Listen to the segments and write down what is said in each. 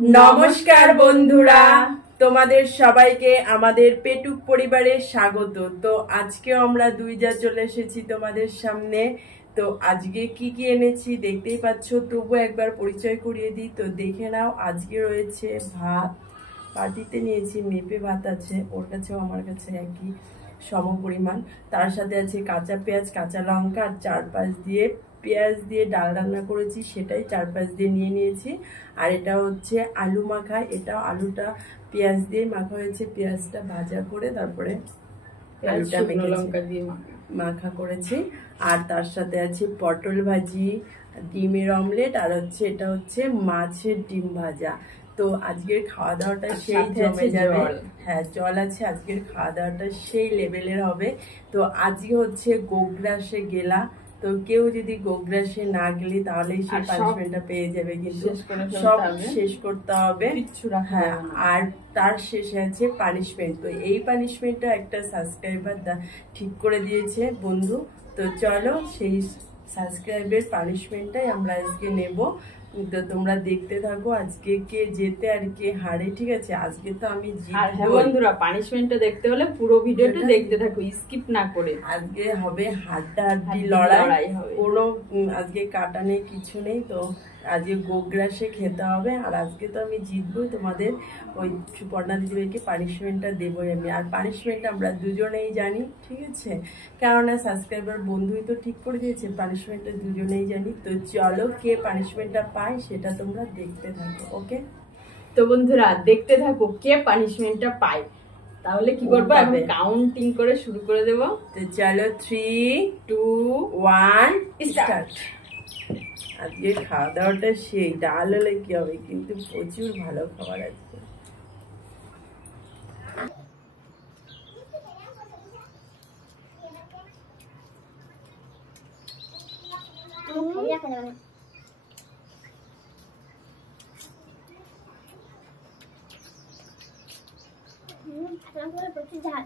नमस्कार बंधुरा তোমাদের সবাইকে আমাদের পেটুক পরিবারে স্বাগত। তো আজকে আমরা দুই যা চলে এসেছি তোমাদের সামনে। তো আজকে কি কি এনেছি দেখতেই পাচ্ছ, তবু একবার পরিচয় করিয়ে দিই। তো দেখে নাও, আজকে রয়েছে ভাত, পাটিতে নিয়েছি মেপে ভাত আছে, ওর কাছেও আমার কাছে একই সম পরিমাণ। তার সাথে আছে কাঁচা পেঁয়াজ, কাঁচা লঙ্কা, আর চারপাশ দিয়ে পেঁয়াজ দিয়ে ডাল রান্না করেছি, সেটাই চারপাশ দিয়ে নিয়ে নিয়েছি। আর এটা হচ্ছে আলু মাখা, এটাও আলুটা পেঁয়াজ দিয়ে মাখা হয়েছে, পেঁয়াজটা ভাজা করে তারপরে আলুটা লঙ্কা দিয়ে মাখা করেছি। আর তার সাথে আছে পটল ভাজি, ডিমের অমলেট, আর হচ্ছে এটা হচ্ছে মাছের ডিম ভাজা। তো আজকের খাওয়া দাওয়াটা সেই জমে যাবে। হ্যাঁ, জল আছে, আজকের খাওয়া দাওয়াটা সেই লেভেলের হবে। তো আজকে হচ্ছে গোগ্রাসে গেলা। তো কেউ যদি গোগ্রাসে না গেলে তাহলেই সে পানিশমেন্টটা পেয়ে যাবে, কিন্তু সব শেষ করতে হবে। হ্যাঁ, আর তার শেষে আছে পানিশমেন্ট। তো এই পানিশমেন্টটা একটা সাবস্ক্রাইবার ঠিক করে দিয়েছে বন্ধু। তো চলো সেই সাবস্ক্রাইবের পানিশমেন্টটাই আমরা আজকে নেব। তো তোমরা দেখতে থাকো আজকে কে জেতে আর কে হারে, ঠিক আছে? আজকে তো আমি জিতবো বন্ধুরা। পানিশমেন্টটা দেখতে হলে পুরো ভিডিওটা দেখতে থাকো, স্কিপ না করে। আজকে হবে হাড্ডাহাড্ডি লড়াই, কোনো আজকে কাটা নেই, কিছু নেই। তো আজকে গোগ্রাসে খেতে হবে, আর আজকে তো আমি জিতবো। তোমাদের ওই সুপর্ণা দিদিভাইকে পানিশমেন্টটা দেবোই আমি। আর পানিশমেন্ট আমরা দুজনেই জানি, ঠিক আছে? কেননা সাবস্ক্রাইবার বন্ধুই তো ঠিক করে দিয়েছে, পানিশমেন্টটা দুজনেই জানি। তো চলো কে পানিশমেন্টটা পায় সেটা তোমরা দেখতে থাকো, ওকে? তো বন্ধুরা দেখতে থাকো কে পানিশমেন্টটা পায়। তাহলে কি করবো, আমি কাউন্টিং করে শুরু করে দেবো। তো চলো 3, 2, 1 স্টার্ট। আজকে খাওয়া দাওয়াটা সেই, ডাল হলে কি হবে, কিন্তু প্রচুর ভালো খাবার আছে। প্রচুর ঝাল।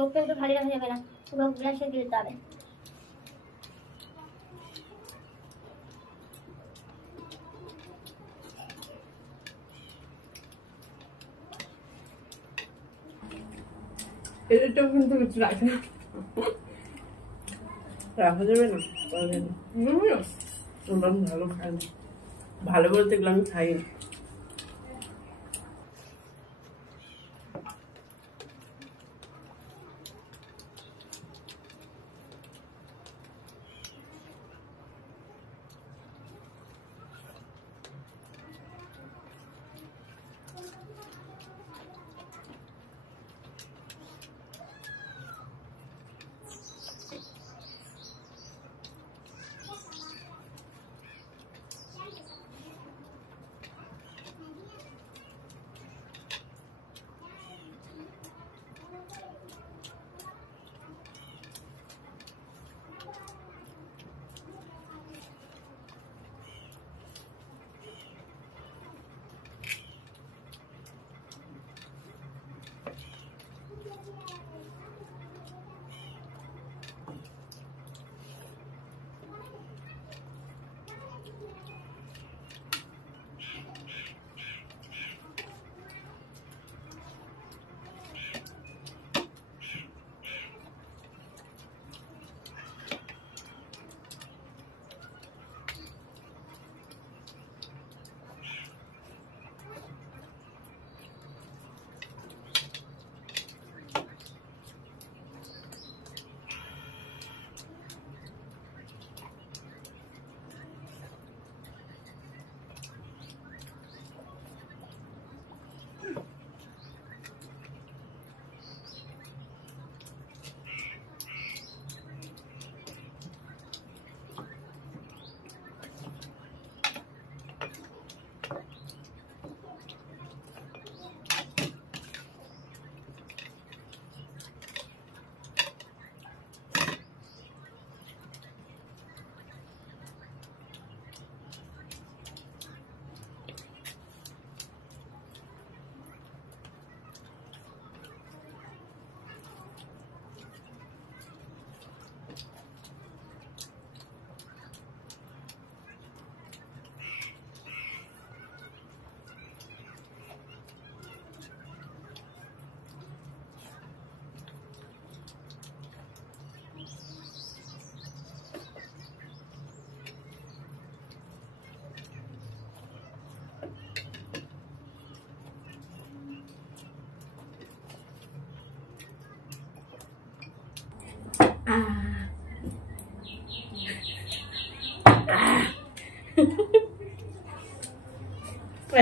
মুখটা একটু খালি রাখা যাবে না, পুরো গ্লাসে দিয়ে দিতে হবে। এটাও কিন্তু কিছু রাখে না, রাখা যাবে না। তোমরা ভালো খাই, ভালো বলতে গেলে আমি খাই না।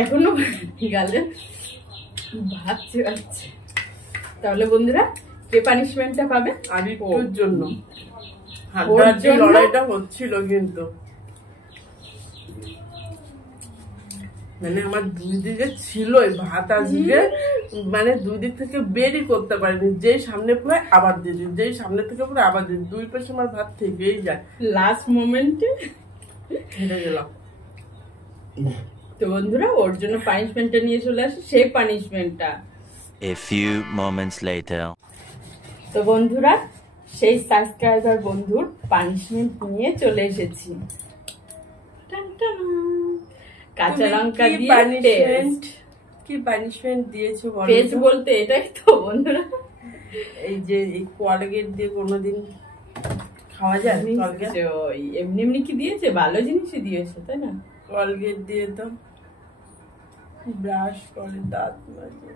এখনো গালে ভাত আছে। তাহলে বন্ধুরা কে পানিশমেন্টটা পাবে? আরিফুর জন্য ওর হাড্ডাহাড্ডি জন্য? লড়াইটা হচ্ছিল, কিন্তু মানে আমার দুই দিকে ছিল ভাত, আজকে মানে দুই দিক থেকে বেরই করতে পারিনি। যেই সামনে পড়ে আবার দিদি, যেই সামনে থেকে পড়ে আবার দিদি, দুই পাশে আমার ভাত থেকেই যায়। লাস্ট মোমেন্টে হেরে গেলাম। তো বন্ধুরা ওর জন্য পানিশমেন্টটা নিয়ে চলে আসে, সেই পানিশমেন্টটা। A few moments later. তো বন্ধুরা সেই সাবস্ক্রাইবার বন্ধুর পানিশমেন্ট নিয়ে চলে এসেছি। টান টান। কাঁচা লঙ্কা দিয়ে পেস্ট। কি পানিশমেন্ট দিয়েছো বলো? পেস্ট বলতে এটাই তো বন্ধুরা। এই যে এই কোয়ালগেট দিয়ে কোনোদিন খাওয়া যায়? কোয়ালগেট ওই এমনি এমনি কি দিয়েছে? ভালো জিনিসই দিয়েছে, তাই না? কোয়ালগেট দিয়ে তো ব্রাশ করে দাঁত মাজে।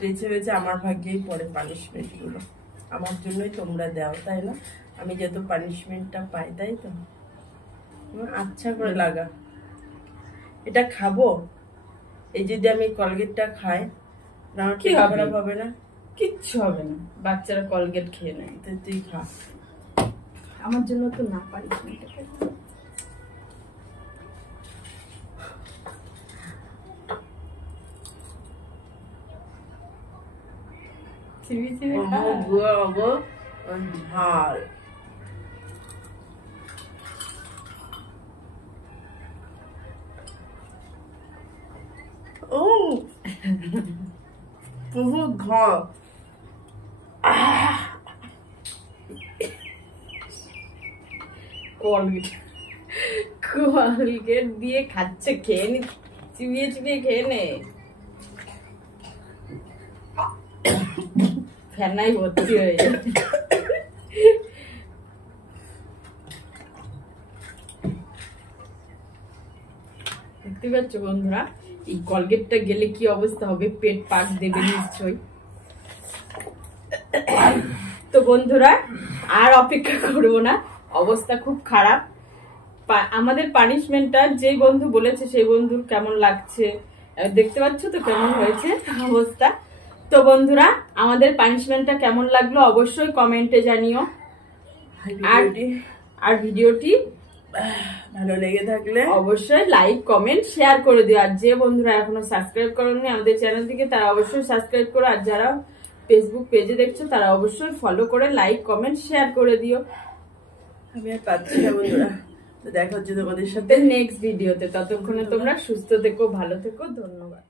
বেছে বেছে আমার ভাগ্যেই পড়ে পানিশমেন্ট গুলো। আমার জন্যই তোমরা দাও, তাই না? আমি যত পানিশমেন্টটা পাই, তাই তো? আচ্ছা করে লাগা। এটা খাবো, এই যদি আমি কলগেটটা খাই না কি কি হবে? খারাপ হবে না? কিচ্ছু হবে না, বাচ্চারা কলগেট খেয়ে নেয়। তো তুই খা। আমার জন্য তো না পানিশমেন্ট। চিবি চিবি খা। ঝাল ও বহুত ঘর। কলগেট দিয়ে খাচ্ছে, খেয়ে নি, চিবিয়ে চিবিয়ে খেয়ে নে। ফেনাই ভর্তি হয়ে যায়। দেখতে পাচ্ছ বন্ধুরা এই কলগেটটা গেলে কি অবস্থা হবে? পেট পাক দেবে নিশ্চয়ই। তো বন্ধুরা আর অপেক্ষা করবো না, অবস্থা খুব খারাপ। আমাদের পানিশমেন্টটা যেই বন্ধু বলেছে সেই বন্ধুর কেমন লাগছে দেখতে পাচ্ছ তো কেমন হয়েছে অবস্থা। তো বন্ধুরা আমাদের পানিশমেন্টটা কেমন লাগলো অবশ্যই কমেন্টে জানিও। আর ভিডিওটি ভালো লেগে থাকলে অবশ্যই লাইক কমেন্ট শেয়ার করে দিও। আর যে বন্ধুরা এখনো সাবস্ক্রাইব করেননি আমাদের চ্যানেলটিকে তারা অবশ্যই সাবস্ক্রাইব করো। আর যারা ফেসবুক পেজে দেখছো তারা অবশ্যই ফলো করে লাইক কমেন্ট শেয়ার করে দিও। আমি আর পাচ্ছি না বন্ধুরা। তো দেখা হচ্ছে তোমাদের সাথে নেক্সট ভিডিওতে। ততক্ষণে তোমরা সুস্থ থেকো, ভালো থেকো। ধন্যবাদ।